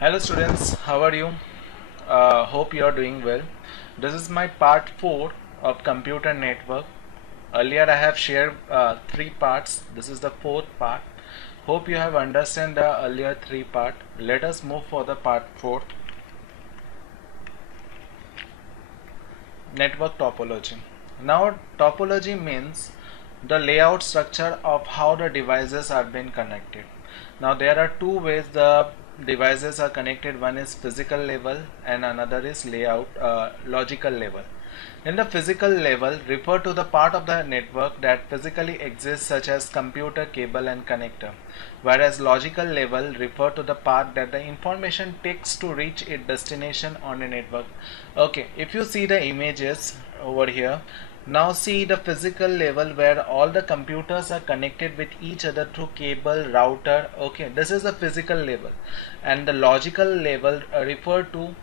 Hello students, how are you? Hope you are doing well. This is my part 4 of computer network. Earlier I have shared 3 parts. This is the 4th part. Hope you have understand the earlier 3 part. Let us move for the part 4. Network topology. Now topology means the layout structure of how the devices are being connected. Now there are two ways the devices are connected. One is physical level and another is layout logical level. In the physical level, refer to the part of the network that physically exists, such as computer, cable and connector, whereas logical level refer to the part that the information takes to reach its destination on a network. Okay, if you see the images over here, now see the physical level where all the computers are connected with each other through cable, router. Okay, this is the physical level, and the logical level refer to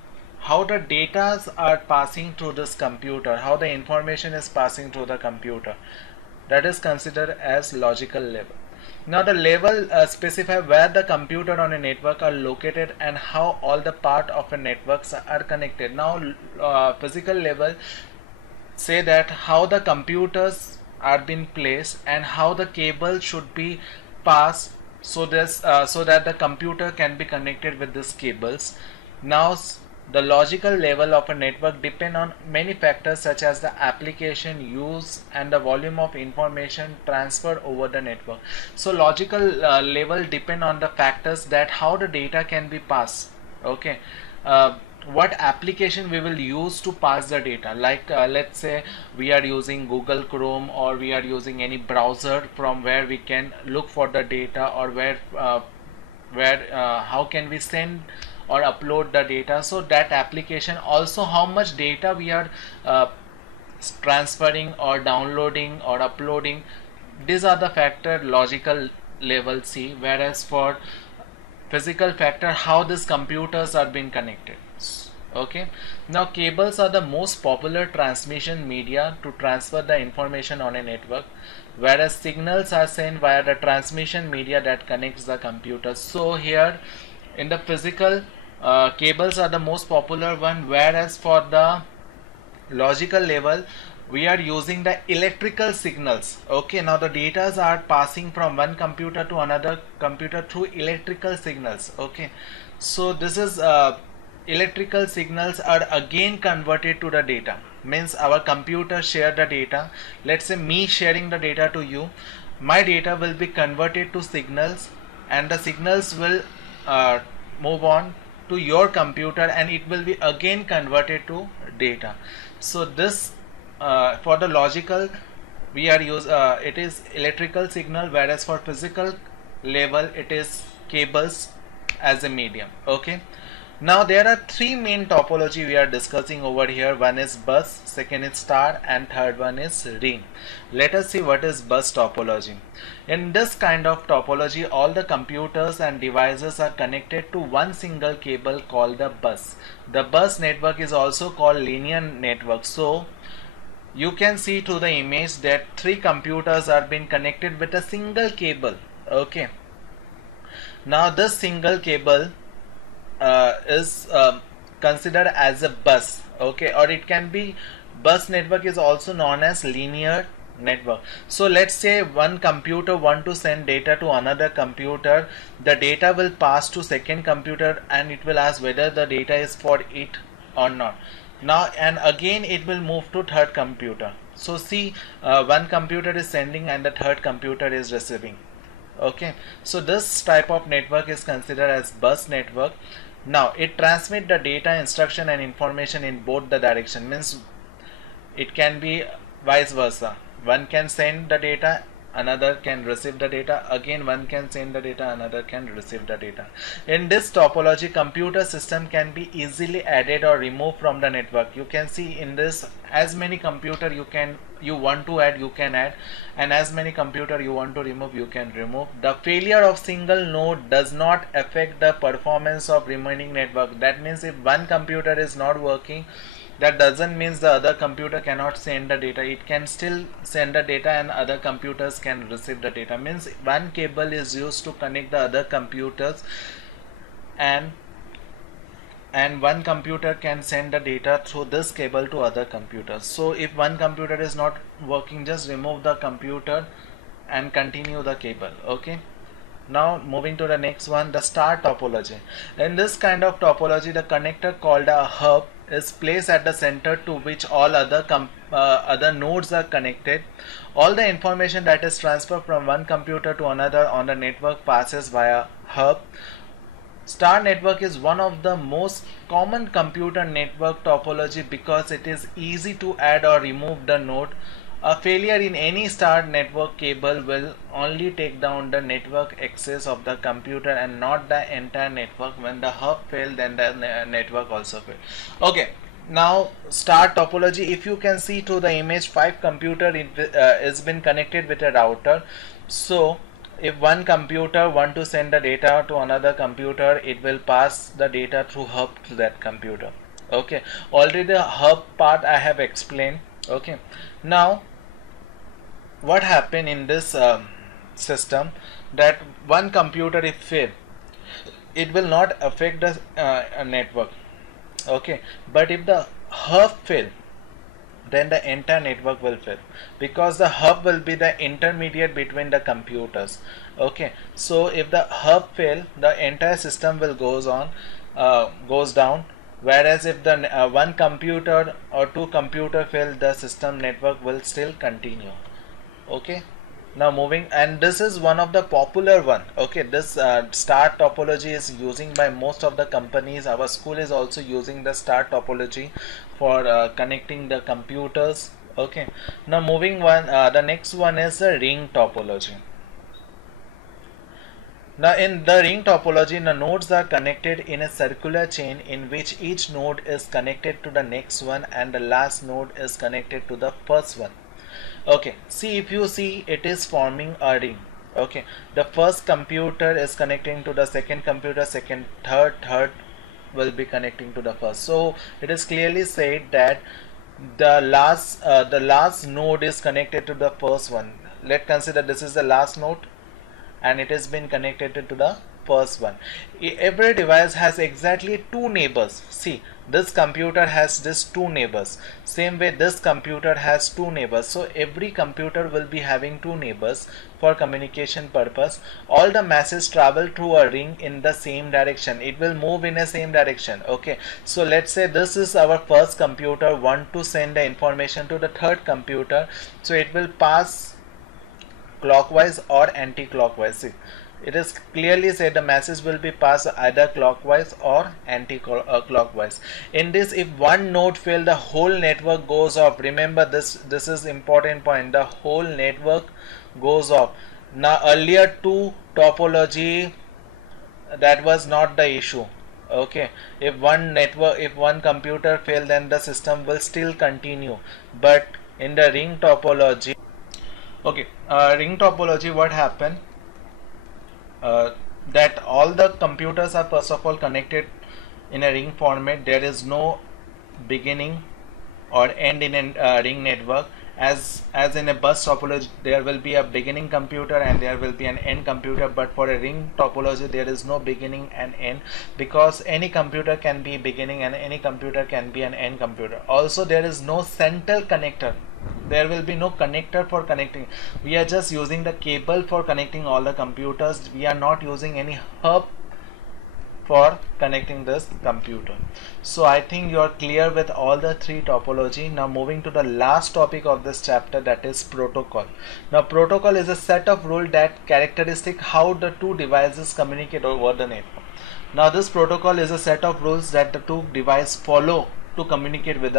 how the data are passing through this computer, how the information is passing through the computer. That is considered as logical level. Now the level specify where the computer on a network are located and how all the part of a networks are connected. Now physical level say that how the computers are being placed and how the cable should be passed so that the computer can be connected with these cables. Now the logical level of a network depend on many factors such as the application use and the volume of information transferred over the network. So logical level depend on the factors that how the data can be passed. Okay. What application we will use to pass the data, like let's say we are using Google Chrome, or we are using any browser from where we can look for the data, or where how can we send or upload the data. So that application, also how much data we are transferring or downloading or uploading, these are the factor logical level C. Whereas for physical factor, how these computers are being connected. Okay, now cables are the most popular transmission media to transfer the information on a network, whereas signals are sent via the transmission media that connects the computer. So here in the physical, cables are the most popular one, whereas for the logical level we are using the electrical signals. Okay, now the data are passing from one computer to another computer through electrical signals. Okay, so this is electrical signals are again converted to the data. Means our computer share the data. Let's say me sharing the data to you, my data will be converted to signals, and the signals will move on to your computer, and it will be again converted to data. So this for the logical we are use it is electrical signal, whereas for physical level it is cables as a medium. Okay, now there are three main topology we are discussing over here. One is bus, second is star, and third one is ring. Let us see what is bus topology. In this kind of topology, all the computers and devices are connected to one single cable called the bus. The bus network is also called linear network. So you can see through the image that three computers are being connected with a single cable. Okay, now this single cable is considered as a bus. Okay, or it can be, bus network is also known as linear network. So let's say one computer want to send data to another computer, the data will pass to second computer and it will ask whether the data is for it or not. Now and again it will move to third computer. So see, one computer is sending and the third computer is receiving. Okay, so this type of network is considered as bus network. Now it transmit the data, instruction and information in both the direction. Means it can be vice versa. One can send the data, another can receive the data. Again one can send the data, another can receive the data. In this topology, computer system can be easily added or removed from the network. You can see in this, as many computer you want to add, you can add, and as many computer you want to remove, you can remove. The failure of single node does not affect the performance of remaining network. That means if one computer is not working, that doesn't mean the other computer cannot send the data. It can still send the data and other computers can receive the data. Means one cable is used to connect the other computers, and and one computer can send the data through this cable to other computers. So if one computer is not working, just remove the computer and continue the cable. Okay, now moving to the next one, the star topology. In this kind of topology, the connector called a hub is placed at the center to which all other nodes are connected. All the information that is transferred from one computer to another on the network passes via hub. Star network is one of the most common computer network topology because it is easy to add or remove the node. A failure in any star network cable will only take down the network access of the computer and not the entire network. When the hub fails, then the network also fails. Okay, now star topology, if you can see to the image, 5 computer is been connected with a router. So if one computer want to send the data to another computer, it will pass the data through hub to that computer. Okay, already the hub part I have explained. Okay, now what happened in this system, that one computer if fail, it will not affect the network. Okay, but if the hub fail, then the entire network will fail, because the hub will be the intermediate between the computers. Okay, so if the hub fail, the entire system will goes down, whereas if the one computer or two computer fail, the system network will still continue. Okay, now moving, and this is one of the popular one. Okay, this star topology is using by most of the companies. Our school is also using the star topology for connecting the computers. Okay, now moving one, the next one is the ring topology. Now in the ring topology, the nodes are connected in a circular chain in which each node is connected to the next one and the last node is connected to the first one. Okay, see, if you see, it is forming a ring. Okay, the first computer is connecting to the second computer, second, third will be connecting to the first. So it is clearly said that the last node is connected to the first one. Let's consider this is the last node and it has been connected to the first one. Every device has exactly two neighbors. See, this computer has this two neighbors. Same way this computer has two neighbors. So every computer will be having two neighbors for communication purpose. All the messages travel through a ring in the same direction. It will move in the same direction. Okay, so let's say this is our first computer want to send the information to the third computer. So it will pass clockwise or anti-clockwise. See, it is clearly said the message will be passed either clockwise or anti-clockwise. In this, if one node fail, the whole network goes off. Remember this is important point, the whole network goes off. Now earlier two topology, that was not the issue. Okay, if one computer fail, then the system will still continue. But in the ring topology, okay, ring topology, what happened? That all the computers are first of all connected in a ring format. There is no beginning or end in a ring network. As in a bus topology, there will be a beginning computer and there will be an end computer, but for a ring topology there is no beginning and end, because any computer can be beginning and any computer can be an end computer. Also, there is no central connector. There will be no connector for connecting. We are just using the cable for connecting all the computers. We are not using any hub for connecting this computer. So I think you are clear with all the three topology. Now moving to the last topic of this chapter, that is protocol. Now protocol is a set of rules that characteristic how the two devices communicate over the network. Now this protocol is a set of rules that the two devices follow to communicate with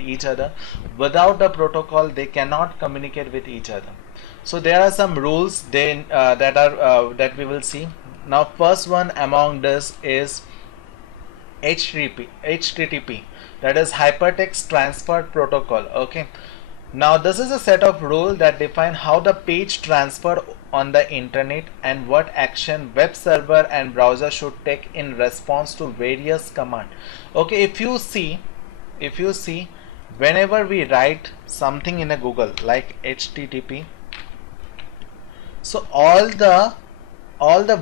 each other. Without the protocol, they cannot communicate with each other. So there are some rules that we will see. Now first one among this is HTTP, that is Hypertext Transfer Protocol. Okay, now this is a set of rules that define how the page transfer on the internet and what action web server and browser should take in response to various commands. Okay, if you see, whenever we write something in a Google like HTTP, so all the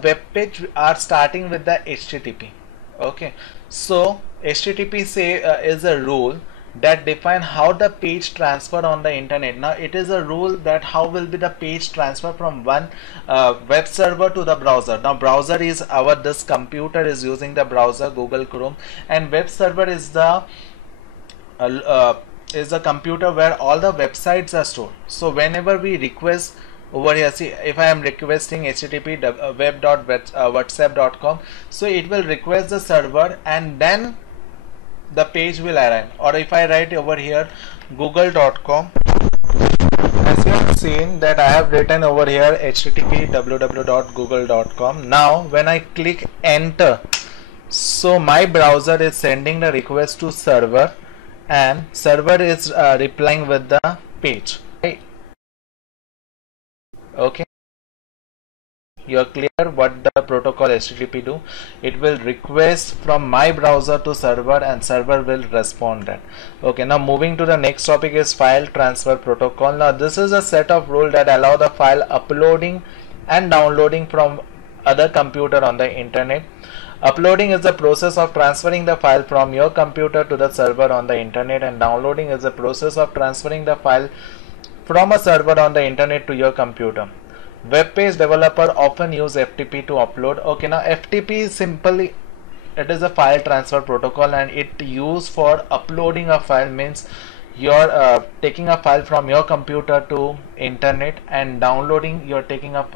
web page are starting with the HTTP. Okay, so HTTP say is a rule that define how the page transfer on the internet. Now it is a rule that how will be the page transfer from one web server to the browser. Now browser is our, this computer is using the browser Google Chrome, and web server uh, uh, is a computer where all the websites are stored. So whenever we request over here, see, if I am requesting http web.whatsapp.com, so it will request the server and then the page will arrive. Or if I write over here google.com, as you have seen that I have written over here http www.google.com. Now when I click enter, so my browser is sending the request to server, and server is replying with the page. Okay, you're clear what the protocol HTTP do? It will request from my browser to server, and server will respond that. Okay, now moving to the next topic is file transfer protocol. Now this is a set of rules that allow the file uploading and downloading from other computer on the internet. Uploading is the process of transferring the file from your computer to the server on the internet, and downloading is the process of transferring the file from a server on the internet to your computer. Web page developer often use FTP to upload. Okay, now FTP simply, it is a file transfer protocol, and it used for uploading a file. Means you're taking a file from your computer to internet, and downloading, you're taking up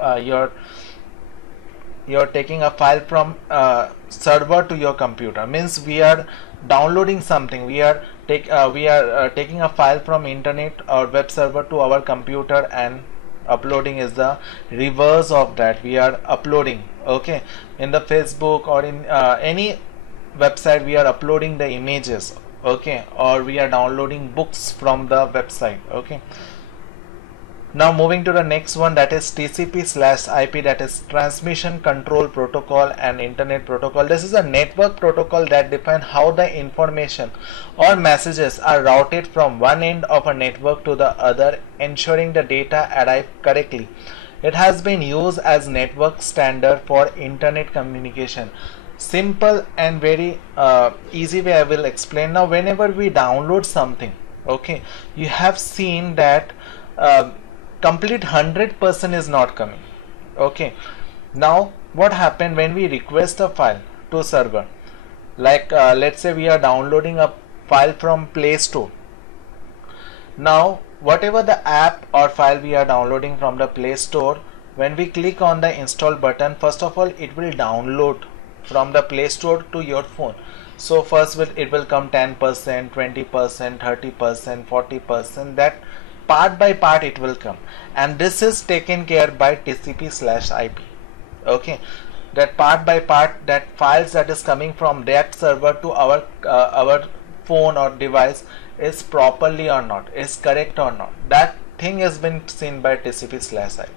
you're taking a file from server to your computer. Means we are downloading something, we are taking a file from internet or web server to our computer, and uploading is the reverse of that. We are uploading, okay, in the Facebook or in any website, we are uploading the images, okay, or we are downloading books from the website. Okay, now moving to the next one, that is TCP/IP, that is transmission control protocol and internet protocol. This is a network protocol that defines how the information or messages are routed from one end of a network to the other, ensuring the data arrive correctly. It has been used as network standard for internet communication. Simple and very easy way I will explain. Now whenever we download something, okay, you have seen that complete 100% is not coming. Okay, now what happened when we request a file to server, like let's say we are downloading a file from Play Store. Now whatever the app or file we are downloading from the Play Store, when we click on the install button, first of all it will download from the Play Store to your phone. So first it will come 10%, 20%, 30%, 40%, that part by part it will come, and this is taken care by TCP/IP. Okay, that part by part, that files that is coming from that server to our phone or device is properly or not, is correct or not, that thing has been seen by TCP/IP.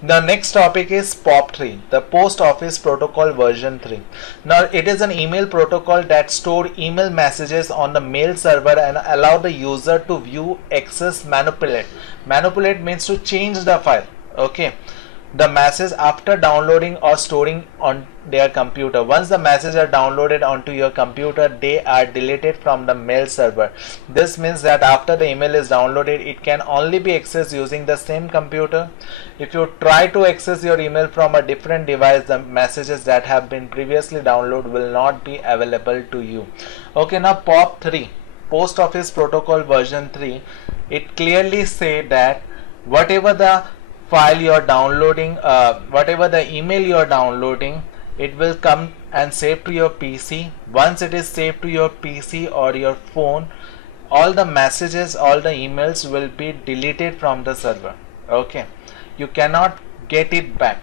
The next topic is POP3, the Post Office Protocol version 3. Now it is an email protocol that store email messages on the mail server and allow the user to view, access, manipulate. Manipulate means to change the file, okay, the message after downloading or storing on their computer. Once the messages are downloaded onto your computer, they are deleted from the mail server. This means that after the email is downloaded, it can only be accessed using the same computer. If you try to access your email from a different device, the messages that have been previously downloaded will not be available to you. Okay, now POP3, Post Office Protocol version 3, it clearly say that whatever the file you are downloading, whatever the email you are downloading, it will come and save to your PC. Once it is saved to your PC or your phone, all the messages, all the emails will be deleted from the server. Okay, you cannot get it back.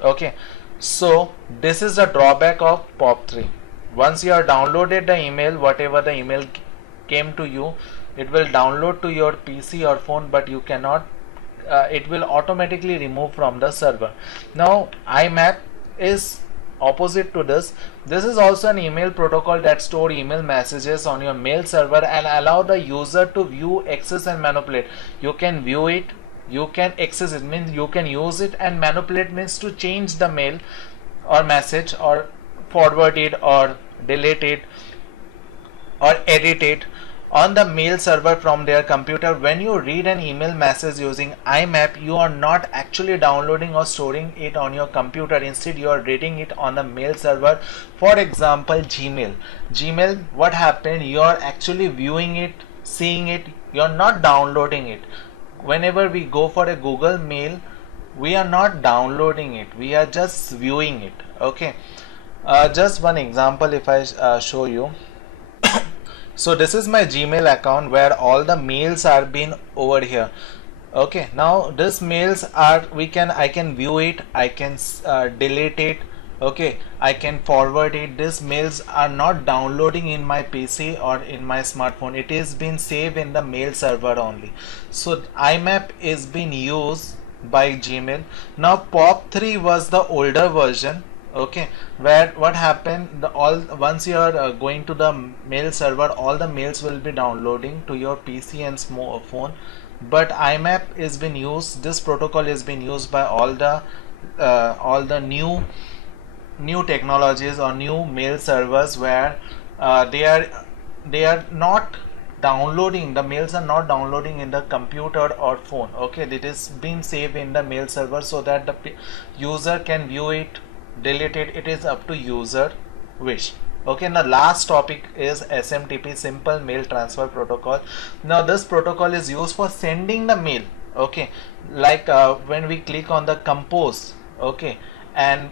Okay, so this is the drawback of POP3. Once you are downloaded the email, whatever the email came to you, it will download to your PC or phone, but you cannot it will automatically remove from the server. Now IMAP is opposite to this. This is also an email protocol that store email messages on your mail server and allow the user to view, access and manipulate. You can view it, you can access it, means you can use it, and manipulate means to change the mail or message or forward it or delete it or edit it on the mail server from their computer. When you read an email message using IMAP, you are not actually downloading or storing it on your computer. Instead, you are reading it on the mail server. For example, Gmail, what happened? You are actually viewing it, seeing it, you are not downloading it. Whenever we go for a Google Mail, we are not downloading it, we are just viewing it. Okay, just one example if I show you. So this is my Gmail account where all the mails are being over here. Okay, now this mails are, I can view it, I can delete it. Okay, I can forward it. These mails are not downloading in my PC or in my smartphone. It is been saved in the mail server only. So IMAP is being used by Gmail. Now POP3 was the older version. Okay, where what happened, once you are going to the mail server, all the mails will be downloading to your PC and phone. But IMAP is been used, this protocol is been used by all the new technologies or new mail servers, where they are not downloading, the mails are not downloading in the computer or phone. Okay, it is being saved in the mail server so that the user can view it, delete it. It is up to user wish. Okay, now last topic is SMTP, Simple Mail Transfer Protocol. Now this protocol is used for sending the mail. Okay, like when we click on the compose, okay, and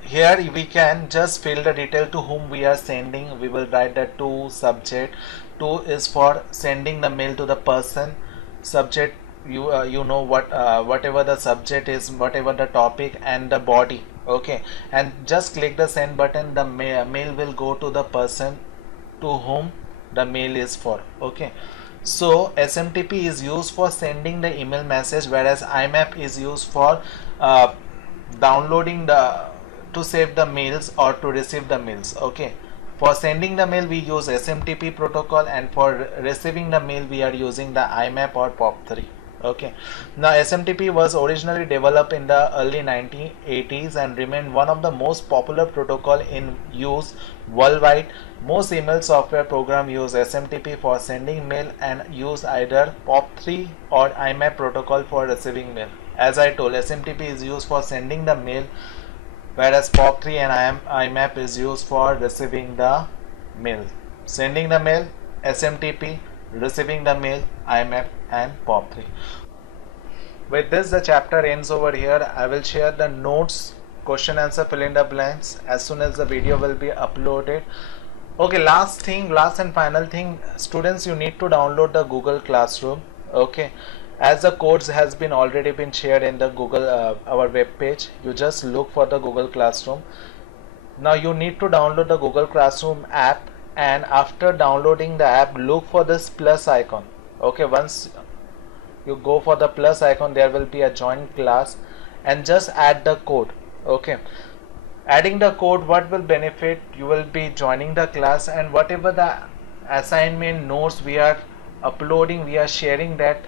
here we can just fill the detail to whom we are sending. We will write that to subject. To is for sending the mail to the person. Subject, you know what, whatever the subject is, whatever the topic, and the body. Okay, and just click the send button. The mail will go to the person to whom the mail is for. Okay, so SMTP is used for sending the email message, whereas IMAP is used for downloading to save the mails or to receive the mails. Okay, for sending the mail we use SMTP protocol, and for receiving the mail we are using the IMAP or POP3. Okay, now SMTP was originally developed in the early 1980s and remained one of the most popular protocol in use worldwide. Most email software program use SMTP for sending mail and use either POP3 or IMAP protocol for receiving mail. As I told, SMTP is used for sending the mail, whereas POP3 and IMAP is used for receiving the mail. Sending the mail, SMTP; receiving the mail, IMAP and POP3. With this, the chapter ends over here. I will share the notes, question answer, fill in the blanks as soon as the video will be uploaded. Okay, last and final thing, students, you need to download the Google Classroom. Okay, as the codes has been already been shared in the Google our web page. You just look for the Google Classroom. Now you need to download the Google Classroom app, and after downloading the app, look for this plus icon. Okay, once you go for the plus icon, there will be a join class, and just add the code. Okay, adding the code, what will benefit? You will be joining the class, and whatever the assignment notes we are uploading, we are sharing that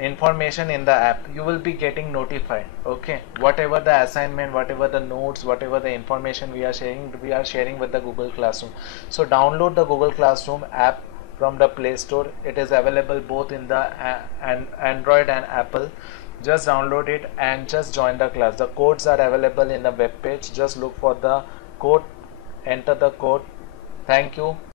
information in the app, you will be getting notified. Okay, whatever the assignment, whatever the notes, whatever the information we are sharing with the Google Classroom. So download the Google Classroom app from the Play Store. It is available both in the Android and Apple. Just download it and just join the class. The codes are available in the web page. Just look for the code, enter the code. Thank you.